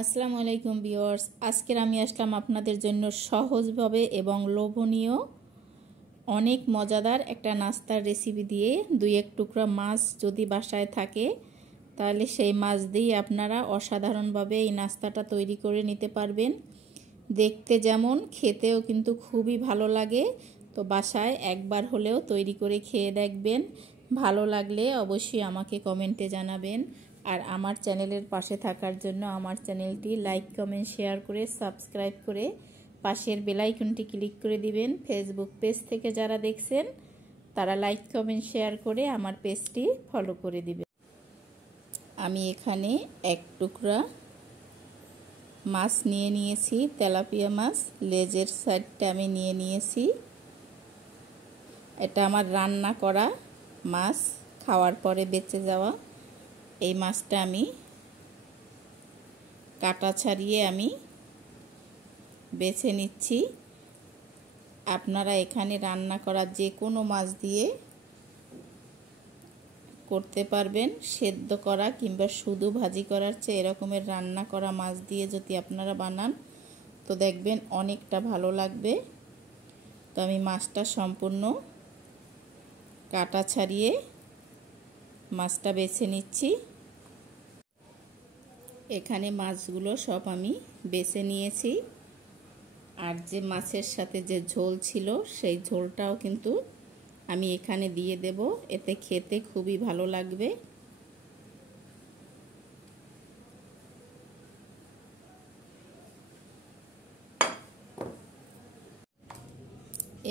আসসালামু আলাইকুম ভিউয়ার্স, আজকের আমি আসলাম আপনাদের জন্য সহজভাবে এবং লোভনীয় অনেক মজাদার একটা নাস্তার রেসিপি দিয়ে। দুই এক টুকরা মাছ যদি বাসায় থাকে তাহলে সেই মাছ দিয়ে আপনারা অসাধারণভাবে এই নাস্তাটা তৈরি করে নিতে পারবেন। দেখতে যেমন, খেতেও কিন্তু খুবই ভালো লাগে। তো বাসায় একবার হলেও তৈরি করে খেয়ে দেখবেন। ভালো লাগলে অবশ্যই আমাকে কমেন্টে জানাবেন। আর আমার চ্যানেলের পাশে থাকার জন্য আমার চ্যানেলটি লাইক, কমেন্ট, শেয়ার করে সাবস্ক্রাইব করে পাশের বেল আইকনটি ক্লিক করে দিবেন। ফেসবুক পেজ থেকে যারা দেখছেন তারা লাইক, কমেন্ট, শেয়ার করে আমার পেজটি ফলো করে দিবেন। আমি এখানে এক টুকরা মাছ নিয়ে নিয়েছি, তেলাপিয়া মাছ, লেজের সাইডটা আমি নিয়ে নিয়েছি। এটা আমার রান্না করা মাছ, খাওয়ার পরে বেঁচে যাওয়া। এই মাছটা আমি কাটা ছাড়িয়ে আমি বেছে নিচ্ছি। আপনারা এখানে রান্না করা যে কোনো মাছ দিয়ে করতে পারবেন। সেদ্ধ করা কিংবা শুধু ভাজি করার চেয়ে এরকমের রান্না করা মাছ দিয়ে যদি আপনারা বানান তো দেখবেন অনেকটা ভালো লাগবে। তো আমি মাছটা সম্পূর্ণ কাটা ছাড়িয়ে মাছটা বেছে নিচ্ছি। এখানে মাছগুলো সব আমি বেছে নিয়েছি। আর যে মাছের সাথে যে ঝোল ছিল সেই ঝোলটাও কিন্তু আমি এখানে দিয়ে দেব, এতে খেতে খুবই ভালো লাগবে।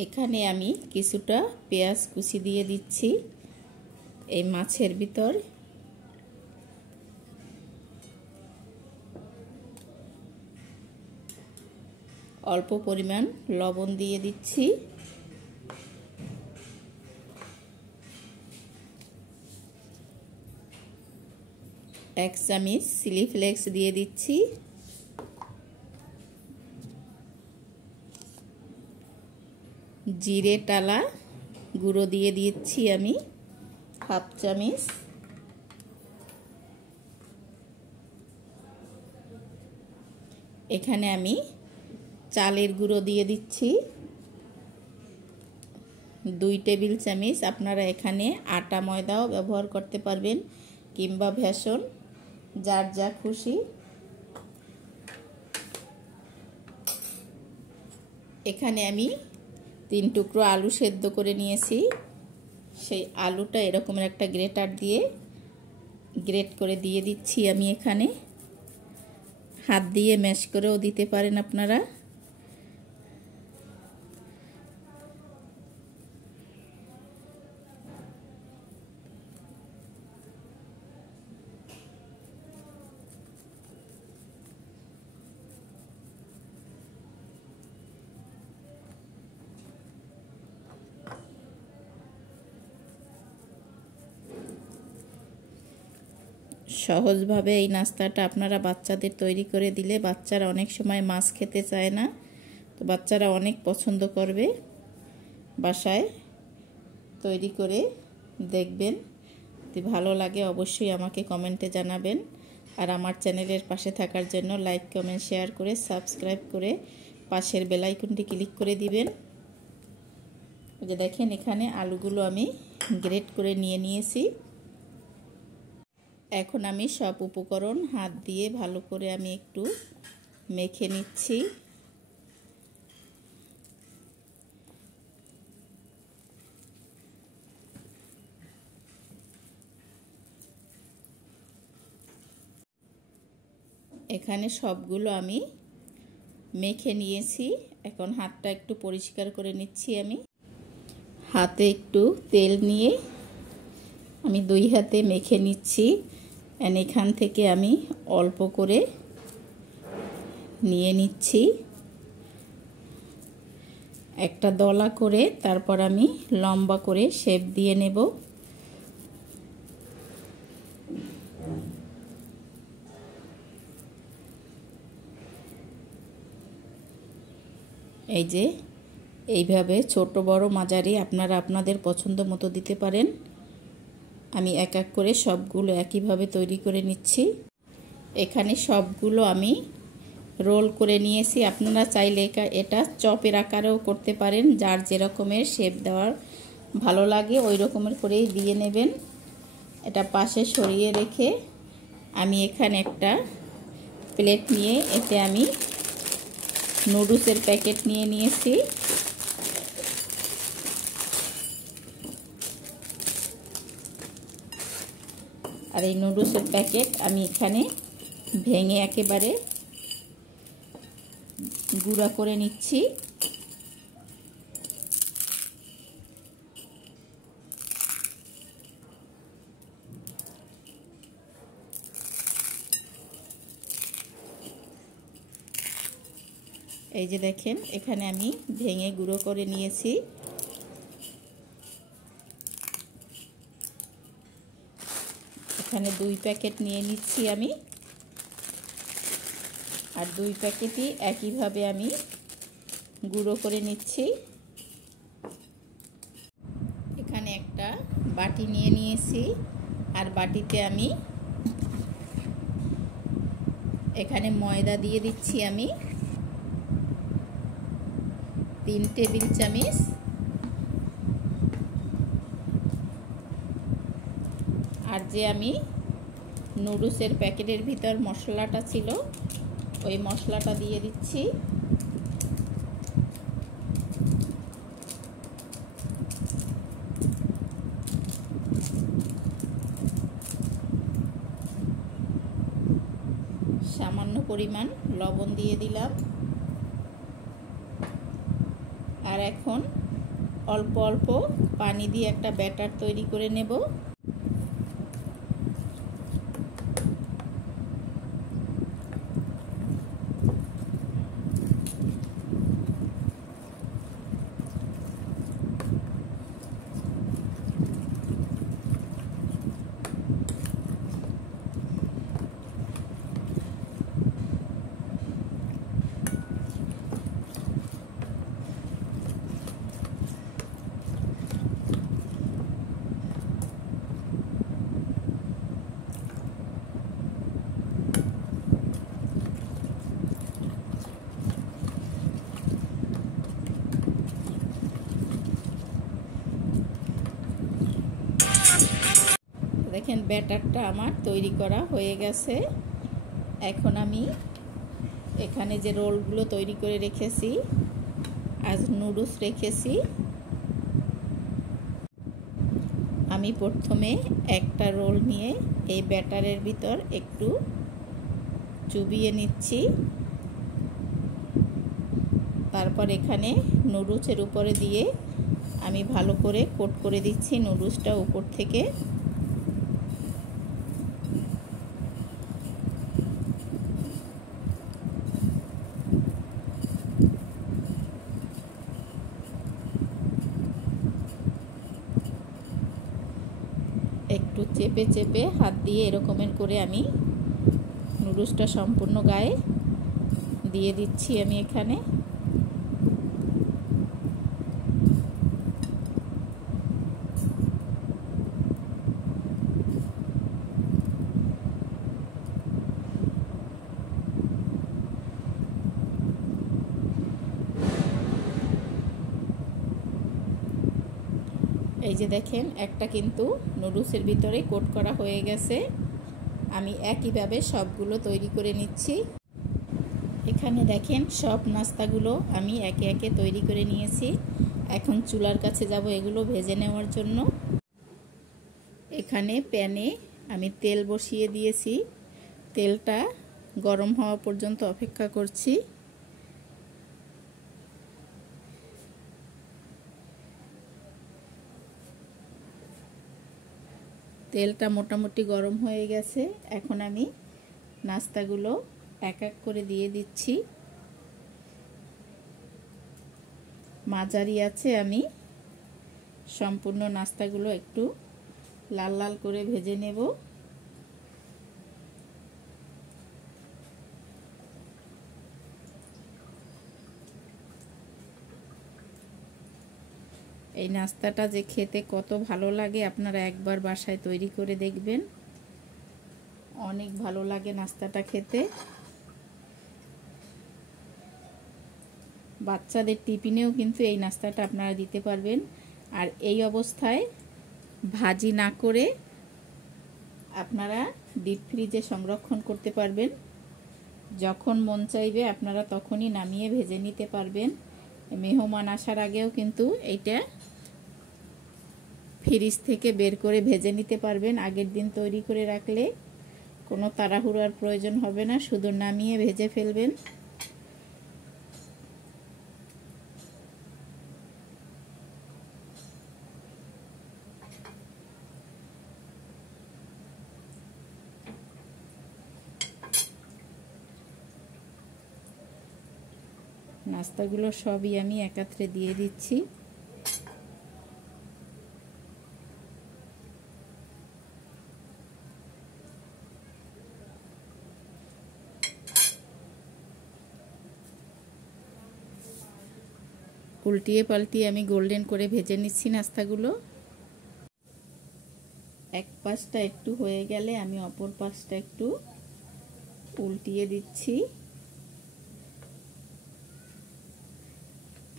এখানে আমি কিছুটা পেঁয়াজ কুচি দিয়ে দিচ্ছি এই মাছের ভিতর। অল্প পরিমাণ লবণ দিয়ে দিচ্ছি। এক চামচ চিলি ফ্লেক্স দিয়ে দিচ্ছি। জিরে টালা গুঁড়ো দিয়ে দিচ্ছি আমি হাফ চামচ। এখানে আমি চালের গুঁড়ো দিয়ে দিচ্ছি 2 টেবিল চামচ। আপনারা এখানে আটা ময়দাও ব্যবহার করতে পারবেন কিংবা বেসন, যার যা খুশি। এখানে আমি 3 টুকরো আলু সেদ্ধ করে নিয়েছি। সেই আলুটা এরকমের একটা গ্রেটার দিয়ে গ্রেট করে দিয়ে দিচ্ছি আমি এখানে। হাত দিয়ে ম্যাশ করেও দিতে পারেন আপনারা। সহজভাবে এই নাস্তাটা আপনারা বাচ্চাদের তৈরি করে দিলে বাচ্চারা অনেক সময় মাছ খেতে চায় না, তো বাচ্চারা অনেক পছন্দ করবে। বাসায় তৈরি করে দেখবেন, যদি ভালো লাগে অবশ্যই আমাকে কমেন্টে জানাবেন। আর আমার চ্যানেলের পাশে থাকার জন্য লাইক, কমেন্ট, শেয়ার করে সাবস্ক্রাইব করে পাশের বেল আইকনটি ক্লিক করে দিবেন। এই যে দেখেন, এখানে আলুগুলো আমি গ্রেট করে নিয়ে নিয়েছি। এখন আমি সব উপকরণ হাত দিয়ে ভালো করে আমি একটু মেখে নিচ্ছি। এখানে সবগুলো আমি মেখে নিয়েছি। এখন হাতটা একটু পরিষ্কার করে নিচ্ছি। আমি হাতে একটু তেল নিয়ে আমি 2 হাতে মেখে নিচ্ছি। এখান থেকে আমি অল্প করে নিয়ে নিচ্ছি একটা দলা করে, তারপর আমি লম্বা করে শেপ দিয়ে নেব। এই যে এইভাবে ছোট বড় মাঝারি আপনারা আপনাদের পছন্দ মতো দিতে পারেন। আমি এক এক করে সবগুলো একইভাবে তৈরি করে নিচ্ছি। এখানে সবগুলো আমি রোল করে নিয়েছি। আপনারা চাইলে এটা চপের আকারেও করতে পারেন, যার যেরকমের শেপ দেওয়ার ভালো লাগে ওই রকমের করেই দিয়ে নেবেন। এটা পাশে সরিয়ে রেখে আমি এখানে একটা প্লেট নিয়ে এতে আমি নুডলসের প্যাকেট নিয়ে নিয়েছি। আর এই নুডলসের প্যাকেট আমি এখানে ভেঙে একেবারে গুঁড়া করে নিচ্ছি। এই যে দেখেন, এখানে আমি ভেঙে গুঁড়ো করে নিয়েছি। এখানে 2 প্যাকেট নিয়ে নিচ্ছি আমি, আর 2 প্যাকেটই একইভাবে আমি গুঁড়ো করে নিচ্ছি। এখানে একটা বাটি নিয়ে নিয়েছি, আর বাটিতে আমি এখানে ময়দা দিয়ে দিচ্ছি আমি 3 টেবিল চামচ। আর যে আমি নুডলসের প্যাকেটের ভিতর মশলাটা ছিল ওই মশলাটা দিয়ে দিচ্ছি। সামান্য পরিমাণ লবণ দিয়ে দিলাম। আর এখন অল্প অল্প পানি দিয়ে একটা ব্যাটার তৈরি করে নেব। দেখেন ব্যাটারটা আমার তৈরি করা হয়ে গেছে। এখন আমি এখানে যে রোলগুলো তৈরি করে রেখেছি, আজ নুডলস রেখেছি, আমি প্রথমে একটা রোল নিয়ে এই ব্যাটারের ভিতর একটু চুবিয়ে নিচ্ছি। তারপর এখানে নুডলসের উপরে দিয়ে আমি ভালো করে কোট করে দিচ্ছি নুডলসটা উপর থেকে। একটু চেপে চেপে হাত দিয়ে এরকমের করে আমি নুডলসটা সম্পূর্ণ গায়ে দিয়ে দিচ্ছি আমি এখানে। এই যে দেখেন, একটা কিন্তু নুডলসের ভিতরে কোট করা হয়ে গেছে। আমি একইভাবে সবগুলো তৈরি করে নিচ্ছি। এখানে দেখেন সব নাস্তাগুলো আমি একে একে তৈরি করে নিয়েছি। এখন চুলার কাছে যাব এগুলো ভেজে নেওয়ার জন্য। এখানে প্যানে আমি তেল বসিয়ে দিয়েছি, তেলটা গরম হওয়া পর্যন্ত অপেক্ষা করছি। তেলটা মোটামুটি গরম হয়ে গেছে। এখন আমি নাস্তাগুলো এক এক করে দিয়ে দিচ্ছি। মাঝারি আছে আমি সম্পূর্ণ নাস্তাগুলো একটু লাল লাল করে ভেজে নেব। এই নাস্তাটা যে খেতে কত ভালো লাগে আপনারা একবার বাসায় তৈরি করে দেখবেন। অনেক ভালো লাগে নাস্তাটা খেতে। বাচ্চাদের টিফিনেও কিন্তু এই নাস্তাটা আপনারা দিতে পারবেন। আর এই অবস্থায় ভাজি না করে আপনারা ডিপ ফ্রিজে সংরক্ষণ করতে পারবেন। যখন মন চাইবে আপনারা তখনই নামিয়ে ভেজে নিতে পারবেন। মেহমান আসার আগেও কিন্তু এইটা ফ্রিজ থেকে বের করে ভেজে নিতে পারবেন। আগের দিন তৈরি করে রাখলে কোনো তাড়াহুড়োর প্রয়োজন হবে না, শুধু নামিয়ে ভেজে ফেলবেন। নাস্তাগুলো সবই আমি একত্রে দিয়ে দিচ্ছি। উল্টিয়ে পাল্টিয়ে আমি গোল্ডেন করে ভেজে নিচ্ছি নাস্তাগুলো। এক পাশটা একটু হয়ে গেলে আমি অপর পাশটা একটু উল্টিয়ে দিচ্ছি।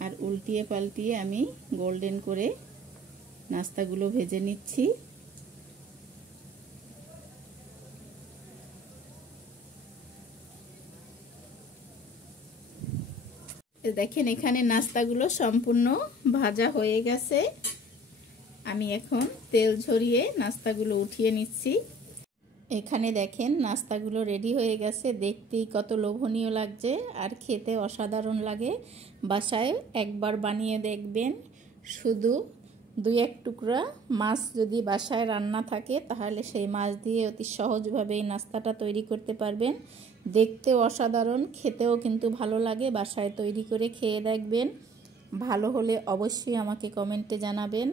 আর উল্টিয়ে পাল্টিয়ে আমি গোল্ডেন করে নাস্তাগুলো ভেজে নিচ্ছি। দেখেন এখানে নাস্তাগুলো সম্পূর্ণ ভাজা হয়ে গেছে। আমি এখন তেল ঝরিয়ে নাস্তাগুলো উঠিয়ে নিচ্ছি। এখানে দেখেন নাস্তাগুলো রেডি হয়ে গেছে। দেখতেই কত লোভনীয় লাগছে আর খেতে অসাধারণ লাগে। বাসায় একবার বানিয়ে দেখবেন। শুধু 2-1 টুকরা মাছ যদি বাসায় রান্না থাকে তাহলে সেই মাছ দিয়ে অতি সহজভাবে এই নাস্তাটা তৈরি করতে পারবেন। দেখতেও অসাধারণ, খেতেও কিন্তু ভালো লাগে। বাসায় তৈরি করে খেয়ে দেখবেন। ভালো হলে অবশ্যই আমাকে কমেন্টে জানাবেন।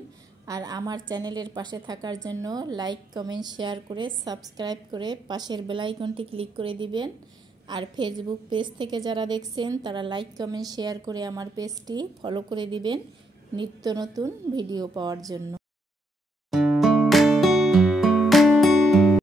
আর আমার চ্যানেলের পাশে থাকার জন্য লাইক, কমেন্ট, শেয়ার করে সাবস্ক্রাইব করে পাশের বেল আইকনটি ক্লিক করে দিবেন। আর ফেসবুক পেজ থেকে যারা দেখছেন তারা লাইক, কমেন্ট, শেয়ার করে আমার পেজটি ফলো করে দিবেন নিত্য নতুন ভিডিও পাওয়ার জন্য।